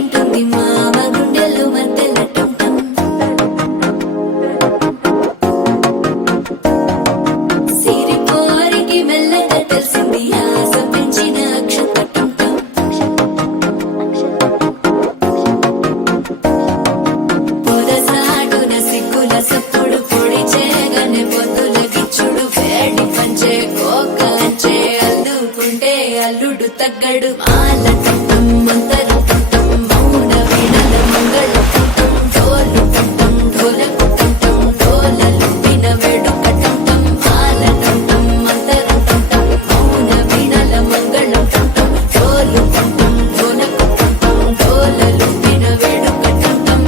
ఇంటుంది మామ గుండెల్లో మధ్యల టం సిరిపోరికి మెల్లగా తెలిసింది ఆశ పెంచిన అక్షత టం పొదసాటున సిగ్గుల సప్పుడు పొడి చేయగానే పొద్దుల గిచ్చుడు వేడి పంచే కోక అంచే అల్లుకుంటే అల్లుడు తగ్గడు మాల టం మంతరం టం మౌన వీణల మంగళ టం డోలు టం ఢోలకు టం డోలలు విన వేడుక టం మాల టం మంతరం టం మౌన వీణల మంగళ టం డోలు టం ఢోలకు టం డోలలు విన వేడుక టం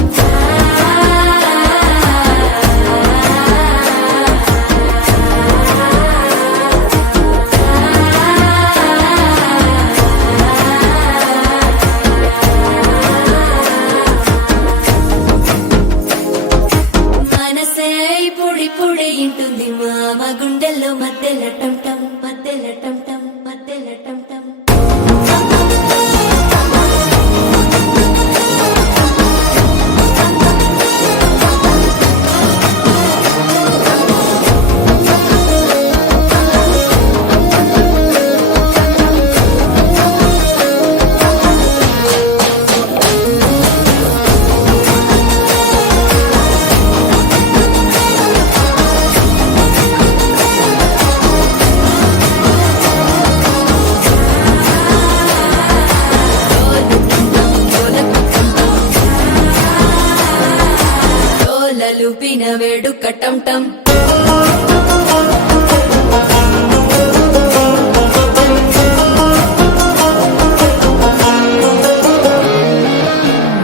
మనసే పొడి పొడి ఇంటుంది మామ గుండెల్లో మధ్యల టం టం మధ్యల టం టం మధ్యల టం టం డోలలుపిన వేడుక టం టం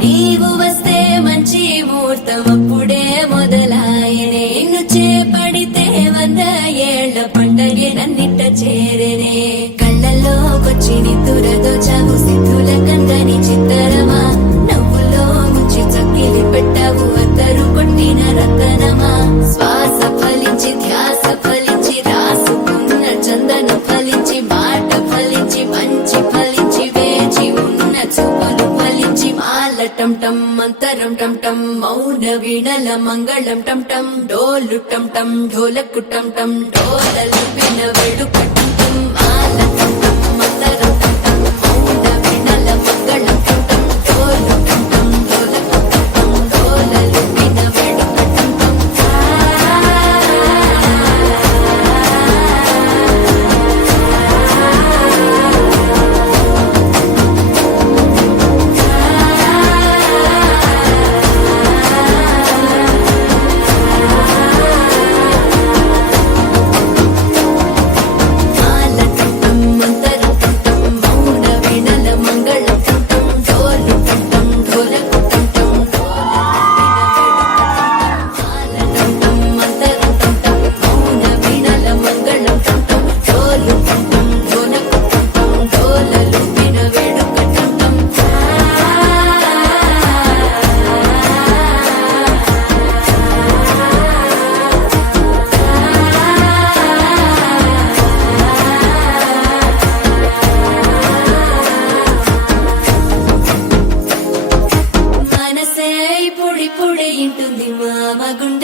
నీవు వస్తే మంచి ముహూర్తం అప్పుడే మొదలాయనే నిన్ను చేపడితే 100 ఏళ్ల పండగే నన్నిట్ట చేరనే కళ్ళల్లోకొచ్చి నిద్దురదో చావు సిద్ధుల కందని చిత్తరమా నవ్వులో ముంచి చక్కిలి పెట్టావు అద్దరు కొట్టిన రతనమా శ్వాస ఫలించి ధ్యాస ఫలించి రాసుకున్న చందన ఫలించి మాట ఫలించి మంచి ఫలించి వేచి ఉన్న చూపులు ఫలించి మాల టం టం మంతరం టం టం మౌన వీణల మంగళం టం టం డోలు టం టం ఢోలకు టం టం డోలలు విన వేడుక టం టం మాల టం టం మంతరం టం టం మౌన వీణల మంగళం టం టం డోలు టం టం ఢోలకు టం టం డోలలు విన వేడుక టం టం మాల టం టం మంతరం టం టం మౌన వీణల మంగళం టం టం డోలు టం టం ఢోలకు టం టం మాల టం టం మంతరం టం టం మౌన వీణల మంగళం టం టం డోలు టం టం ఢోలకు టం టం డోలలు విన వేడుక టం టం మనసే పొడి పొడి ఇంటుంది మామ గుండె